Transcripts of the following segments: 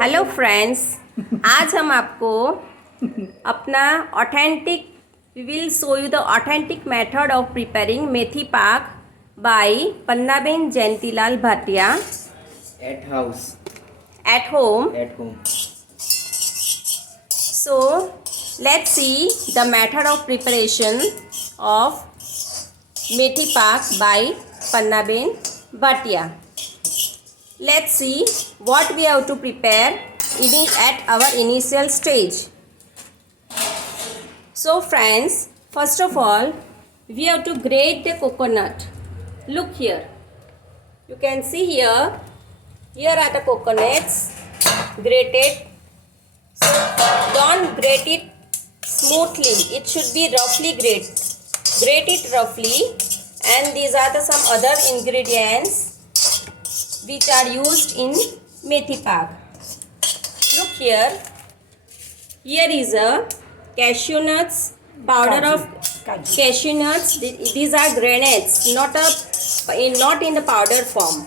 Hello friends, आज हम आपको अपना authentic we will show you the authentic method of preparing methi pak by Pannaben Jayantilal Bhatia at house at home. at home. So let's see the method of preparation of methi pak by Pannaben Bhatia. Let's see what we have to prepare at our initial stage. So friends, first of all, we have to grate the coconut. Look here. You can see here. Here are the coconuts grated. So don't grate it smoothly. It should be roughly grate. Grate it roughly. And these are some other ingredients which are used in methi pak. Look here. Here is a cashew nuts, powder of cashew nuts. These are granulates, not in the powder form.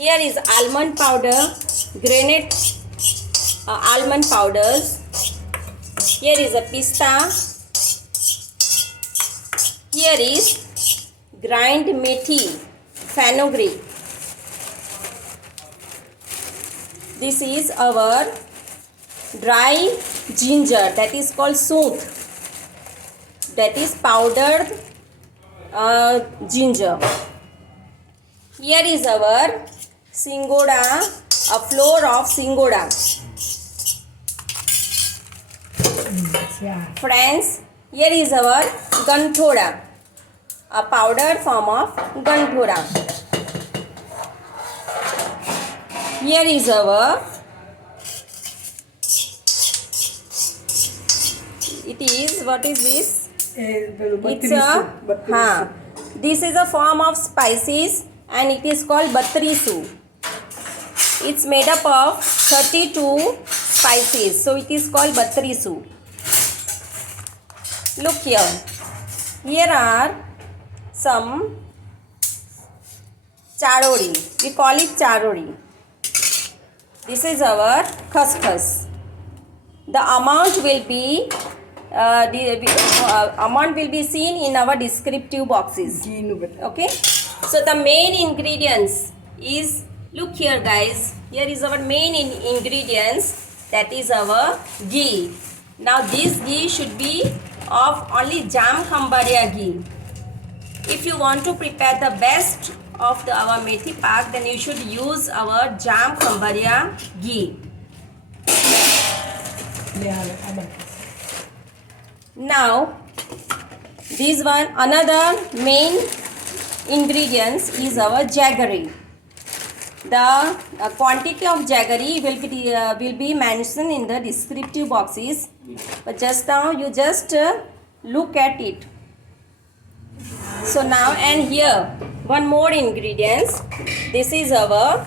Here is almond powder, granite almond powders. Here is a pista. Here is grind methi, fenugreek. This is our dry ginger, that is called soot, that is powdered ginger. Here is our singoda, a flour of singoda. Friends, here is our ganthoda, a powdered form of ganthoda. Here is our, it is, what is this? It's a, this is a form of spices and it is called batrisu. It's made up of 32 spices, so it is called batrisu. Look here. Here are some charori. We call it charori. This is our khaskhas. The amount will be seen in our descriptive boxes. Okay. So the main ingredients is, look here guys. Here is our main ingredients. That is our ghee. Now this ghee should be of only jam khambariya ghee. If you want to prepare the best of our methi pak, then you should use our jam khambariya ghee. Now this one, another main ingredients is our jaggery. The quantity of jaggery will be mentioned in the descriptive boxes, but just now you just look at it. So now, and here one more ingredients. This is our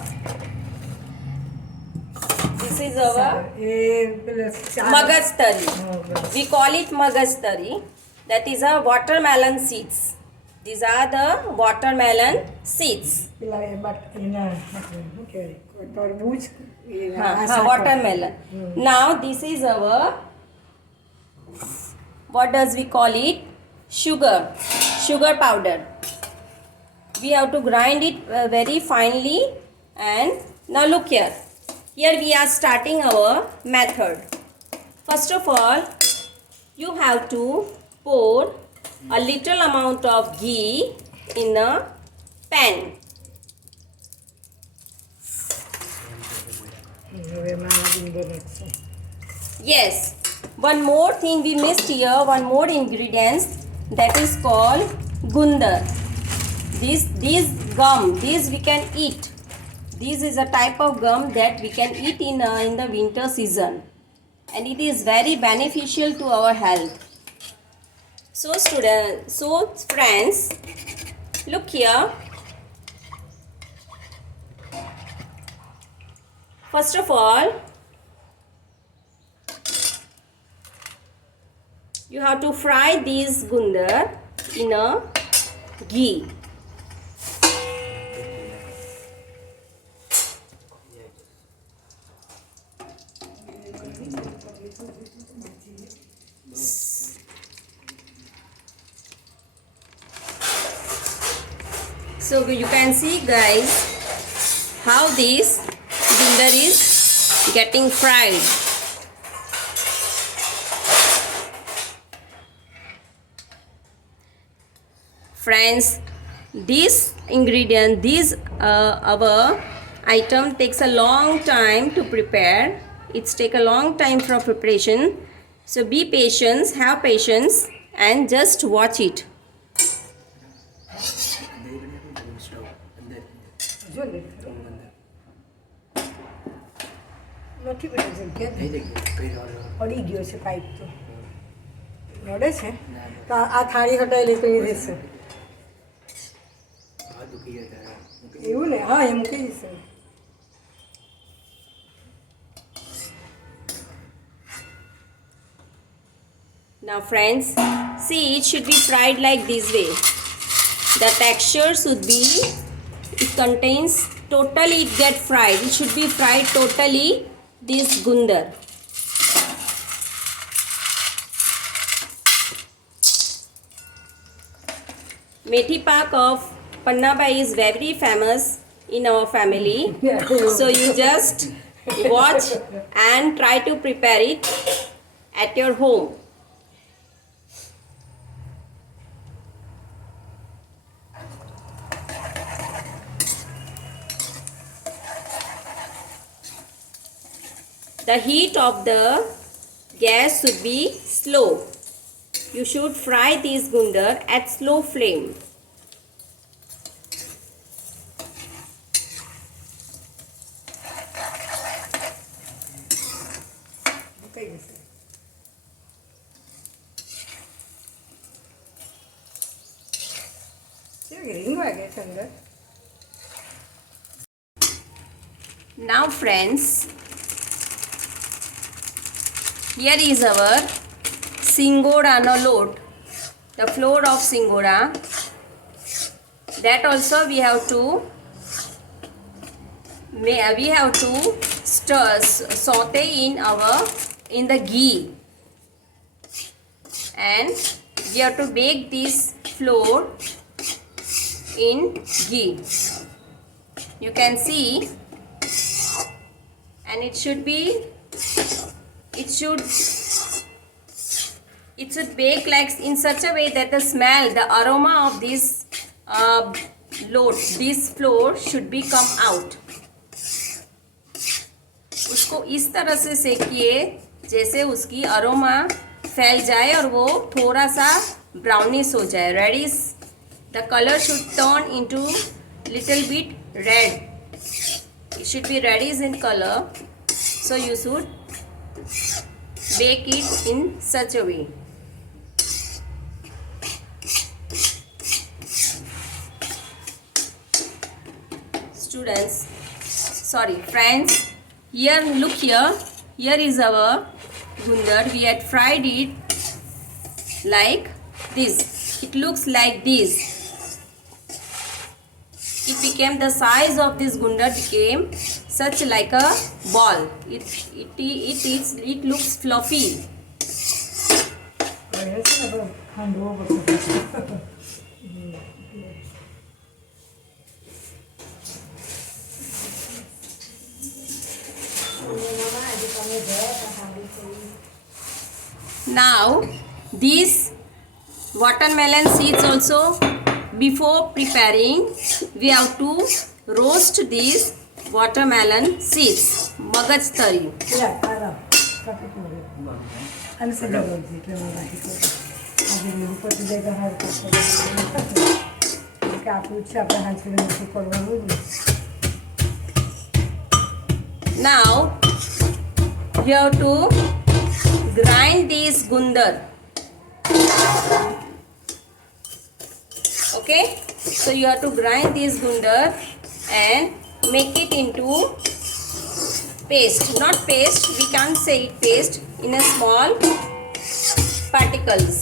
magaz tari. We call it magaz tari. That is a watermelon seeds. These are the watermelon seeds. Watermelon. Now this is our, what does we call it? Sugar powder. We have to grind it very finely. And now look here. Here we are starting our method. First of all, you have to pour a little amount of ghee in a pan. Yes, one more thing we missed here, one more ingredients, that is called gundar. This gum, this we can eat. This is a type of gum that we can eat in the winter season, and it is very beneficial to our health. So friends, look here. First of all, you have to fry these gundar in a ghee. So you can see guys how this gundar is getting fried. Friends, this ingredient, our item takes a long time to prepare. It's take a long time for preparation. So be patient, have patience and just watch it. નથી બેટા જગ્યા પડી ગયો છે pipe તો નડે છે તો આ થાળી હટાવી લઈ તો એ રહેશે એવું ને હા એ મૂકી દઈશું. Now friends, see, it should be fried like this way. The texture should be, it contains totally, it get fried. It should be fried totally, this gundar. Methi pak of Pannabai is very famous in our family. So you just watch and try to prepare it at your home. The heat of the gas should be slow. You should fry this gundar at slow flame. મૂકાઈ જશે. કેવી ring વાગે છે અંદર. Now friends, here is our Singoda no load, the flour of Singoda. That also we have to saute in the ghee, and we have to bake this flour in ghee. You can see, and it should bake like in such a way that the smell, the aroma of this load, this flour should be come out. उसको इस तरह से सेकिए जैसे उसकी aroma फैल जाए और वो थोड़ा सा ब्राउनिश हो जाए, reddish. The color should turn into little bit red. It should be reddish in color. So you should bake it in such a way. Friends, here look here is our gundar. We had fried it like this. It looks like this. It became, the size of this gundar became such like a ball. It looks fluffy. હવે છે ને બસ ખાંડવો પડશે. Now these watermelon seeds also, before preparing we have to roast these watermelon seeds. Magaj tari. યા ખારા કાપી પડે અને સજા કરજી એટલે હું રાખી કરું આજે મેં પતિ જગ્યા હાર કરતો કે આપણું છે આપણે હાંચીને નથી કરવાનું ને. Now you have to grind this gundar. Okay, so you have to grind this gundar and make it into paste. Not paste, we can't say it paste, in a small particles.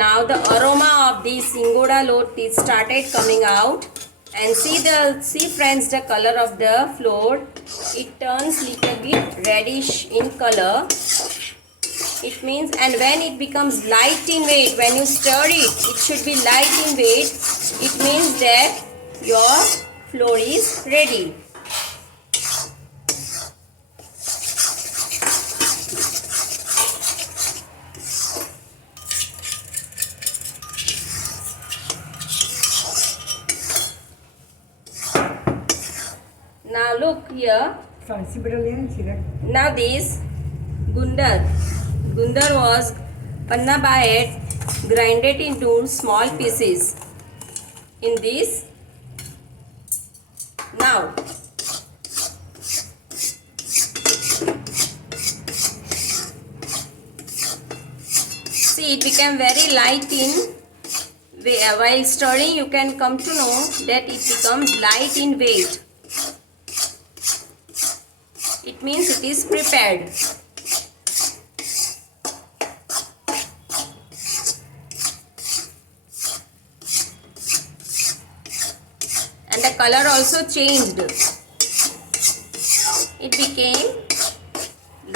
Now the aroma of the Singoda load is started coming out. And see friends, the color of the flour, it turns little bit reddish in color. It means, and when it becomes light in weight, when you stir it, it should be light in weight. It means that your flour is ready. Now look here. Fancy brilliant, Now this Gundar was panna by grinded into small pieces. In this, now see, it became very light in while stirring. You can come to know that it becomes light in weight. It means it is prepared. And the color also changed. It became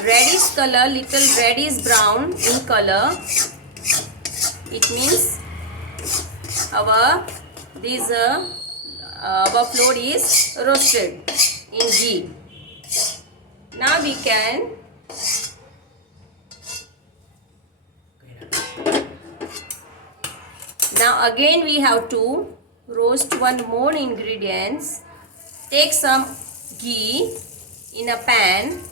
reddish color, little reddish brown in color. It means our flour is roasted in ghee. Now we can again we have to roast one more ingredients. Take some ghee in a pan.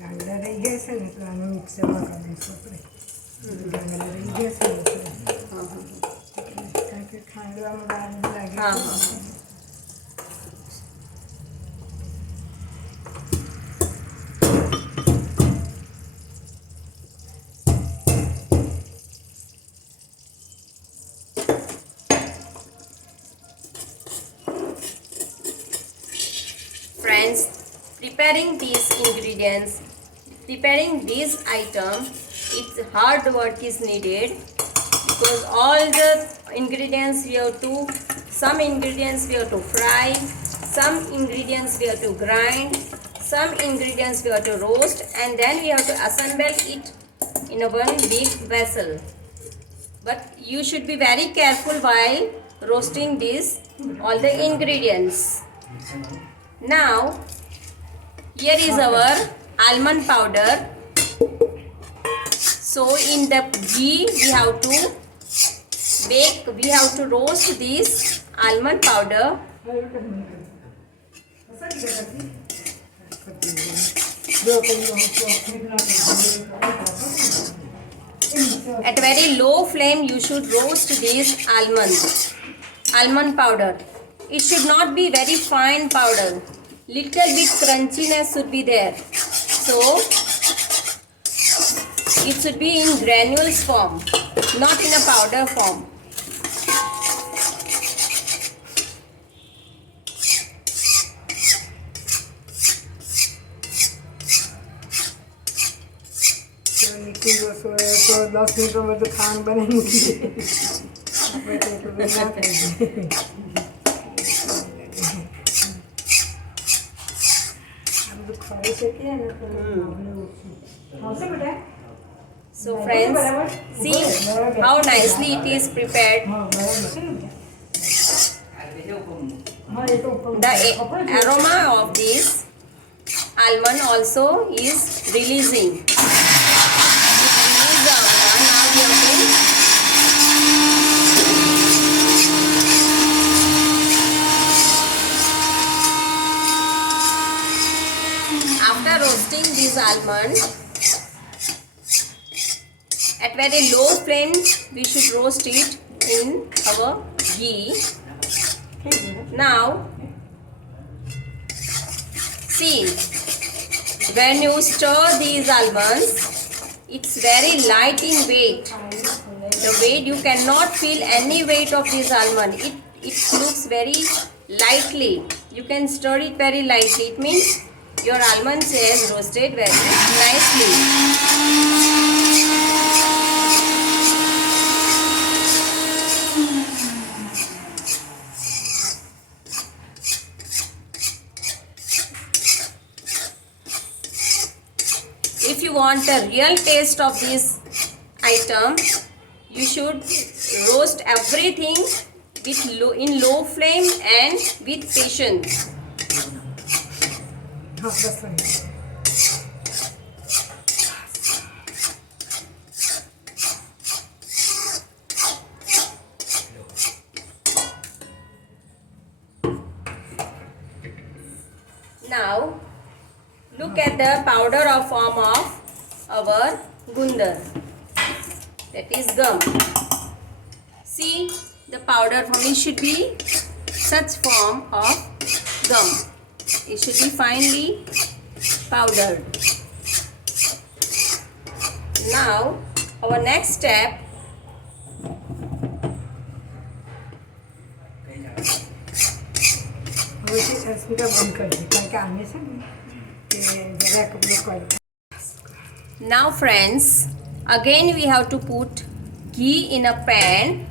Gangda રહી ગયા છે ને તો આનું મિક્સરમાં કરી દઈશું આપણે ગાંગડા રહી ગયા છે ને કારણ કે ખાંડવામાં વાર લાગે हाँ છે. हाँ Friends, preparing these ingredients, preparing this item, it's hard work is needed because all the ingredients we have to, some ingredients we have to fry, some ingredients we have to grind, some ingredients we have to roast, and then we have to assemble it in a one big vessel. But you should be very careful while roasting this all the ingredients. Now here is our almond powder. So in the ghee we have to roast this almond powder at very low flame. You should roast this almond powder. It should not be very fine powder. Little bit crunchiness should be there. So it should be in granules form, not in a powder form. નીકળી જશો તો 10 મિનિટમાં તો ખાંડ બનાવી મૂકી દે આપણે તો એટલું બધું ના થઈ જાય. આ બધું ખાઈ શકીએ ને તો આપણે ઓછું આવશે બેટા. So friends, see how nicely it is prepared. હા બરાબર છે ને. હા એ તો ઉપર The aroma of this almond also is releasing. Release the aroma. Now we have to after roasting this almond at very low flame, we should roast it in our ghee. Now see, when you stir these almonds, it's very light in weight. The weight, you cannot feel any weight of this almond. it looks very lightly. You can stir it very lightly. It means your almonds is roasted very nicely. If you want the real taste of this item, you should roast everything with in low flame and with patience. हां बस नाही. Now look at the powder of form of our gundar, that is gum. See, the powder form, it should be such form of gum. It should be finely powdered. Now our next step, હવે તે speaker બંધ કરી દે કારણ કે આને છે ને તે જરા કપડો કરી. now friends, again we have to put ghee in a pan,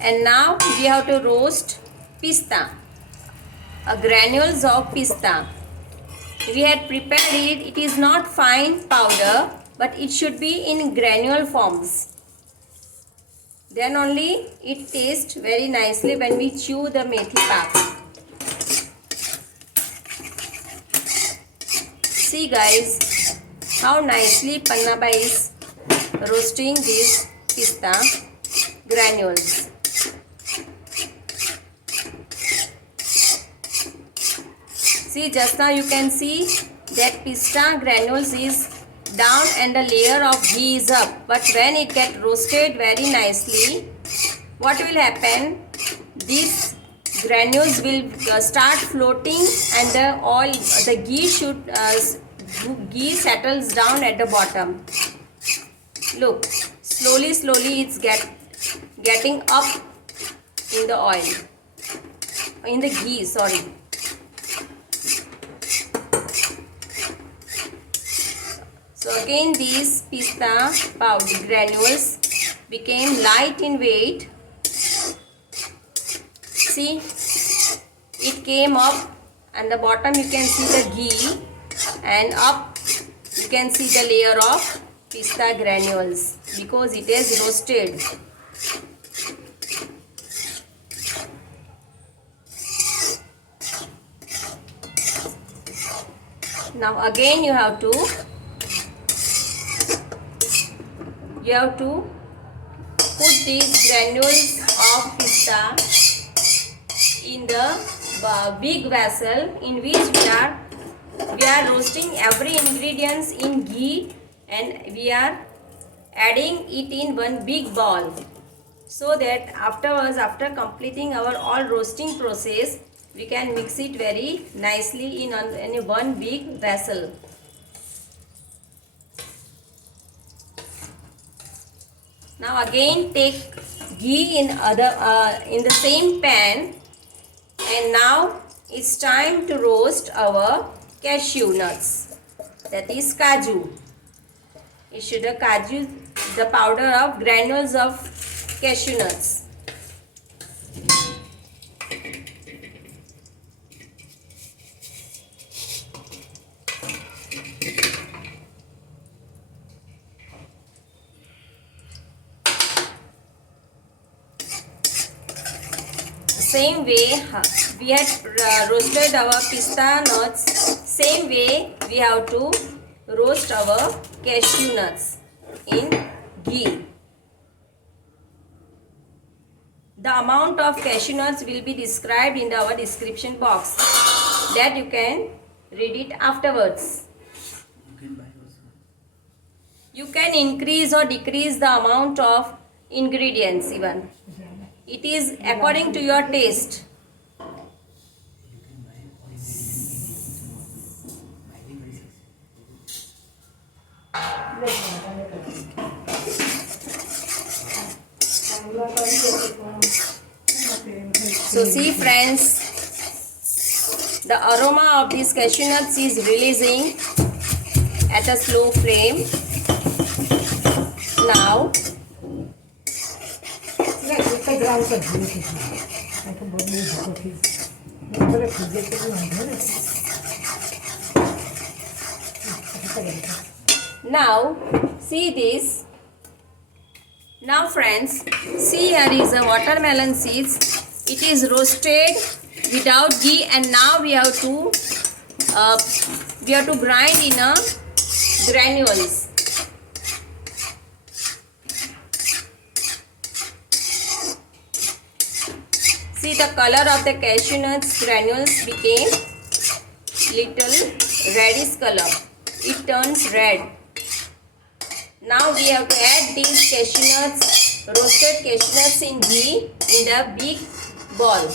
and now we have to roast pista, granules of pista. We had prepared it. It is not fine powder, but it should be in granule forms. Then only it tastes very nicely when we chew the methi pak. See guys, how nicely Pannaba is roasting these pista granules. See, just now you can see that pista granules is down and the layer of ghee is up. But when it gets roasted very nicely, what will happen? These granules will start floating, and the oil, the ghee settles down at the bottom. Look, slowly it's getting up in the oil, in the ghee, sorry. So again these pista powder granules became light in weight. See, it came up, and the bottom you can see the ghee, and up you can see the layer of pista granules because it is roasted. Now again you have to put these granules of pista in the big vessel in which we are roasting every ingredients in ghee, and we are adding it in one big bowl, so that afterwards, after completing our all roasting process, we can mix it very nicely in one big vessel. Now again take ghee in the same pan, and now it's time to roast our cashew nuts, that is kaju. It should be kaju, the powder of granules of cashew nuts. Same way we had roasted our pista nuts, same way we have to roast our cashew nuts in ghee. The amount of cashew nuts will be described in our description box, that you can read it afterwards. You can increase or decrease the amount of ingredients even. It is according to your taste. So see friends, the aroma of these cashew nuts is releasing at a slow flame. Now একটা গ্রাম করে দিয়ে একটা বদলে coffee বলে খুঁজে করে না ধরে Now see this. Now friends, see here is a watermelon seeds. It is roasted without ghee, and now we have to grind in a granules. See the color of the cashew nuts granules became little reddish color. It turns red. Now we have to add these cashew nuts, roasted cashew nuts in ghee in the big bowl.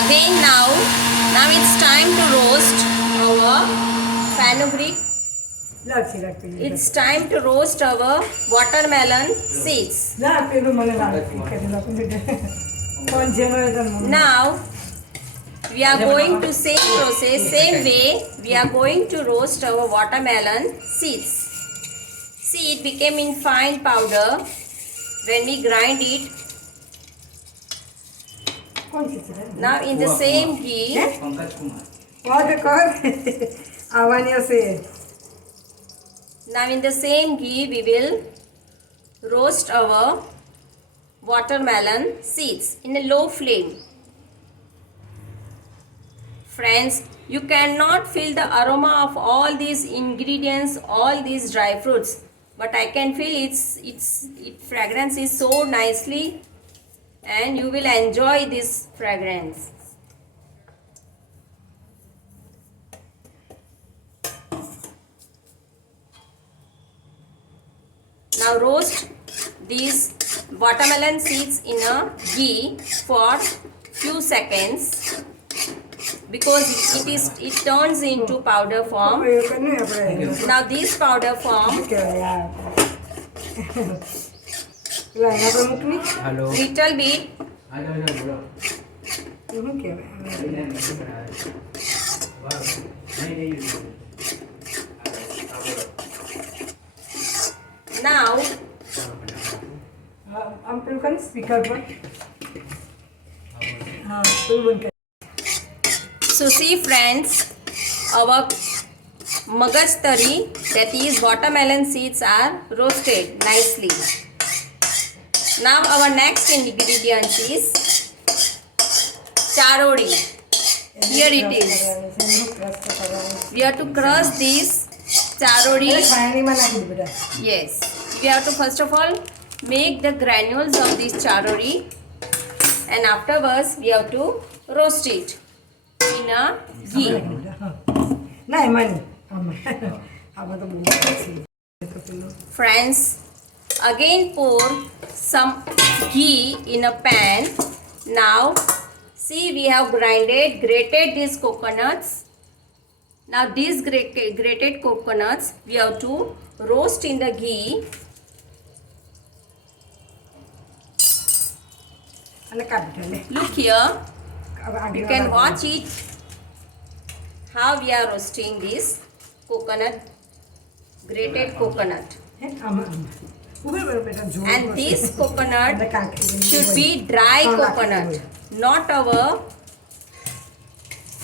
Again now it's time to roast our fenugreek. লাগছে It's time to roast our watermelon seeds. না পেলো মানে না কেন না কোন generation Now we are going to same process, same way we are going to roast our watermelon seeds. See, it became in fine powder when we grind it. কোন কিছু Now in the same ghee, Pankaj Kumar और कौन आवानिया से now in the same ghee we will roast our watermelon seeds in a low flame. Friends, you cannot feel the aroma of all these ingredients, all these dry fruits, but I can feel its fragrance is so nicely, and you will enjoy this fragrance. Now roast these watermelon seeds in a ghee for few seconds, because it turns into powder form. ये करने अपने Now this powder form, क्या यार लाना पर मुकनी hello little bit बोलो ये क्या now हम पेल कर स्पीकर पर हाँ पेल बन के so see friends, our magaj tari, that is watermelon seeds, are roasted nicely. Now our next ingredient is charori. Here it is. We have to crush this charori. खाने में ना कुछ बेटा Yes, we have to first of all make the granules of this charori, and afterwards we have to roast it in a ghee. नहीं मानी हम तो बहुत अच्छी Friends, again pour some ghee in a pan. Now see, we have grated these coconuts. Now these grated coconuts we have to roast in the ghee. अरे काट ले Look here, अब आगे you can watch it how we are roasting this coconut, grated coconut. ऊपर पर बेटा जोर And this coconut should be dry हाँ, coconut, not our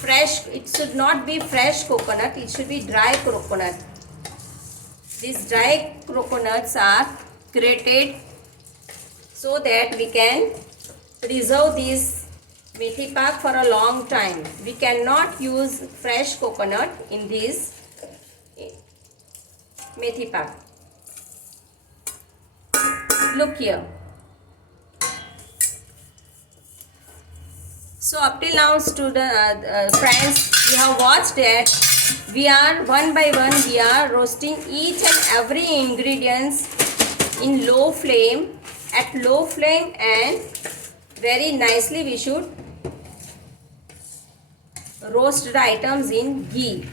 fresh. It should not be fresh coconut, it should be dry coconut. These dry coconuts are grated so that we can preserve this methi pak for a long time. We cannot use fresh coconut in this methi pak. Look here. So up till now, friends, we have watched that we are one by one we are roasting each and every ingredients in low flame, at low flame, and very nicely we should roast the items in ghee.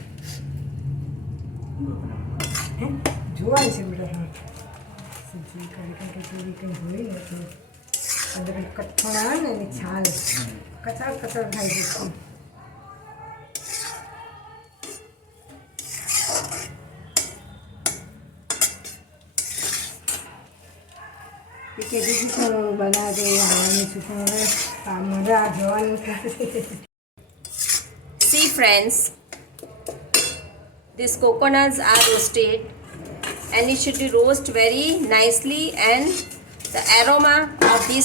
જોવાનું છે બેટા હા સબ્જી કાઢી થોડી કંઈ હોય ને તો અંદર કઠણ આવે ને એની છાલ કચર કચર થાય છે કે દીદી પણ બનાવે આવવાની છું પણ હવે આ મજા જોવાની થશે See friends, these coconuts are roasted and it should be roast very nicely, and the aroma of this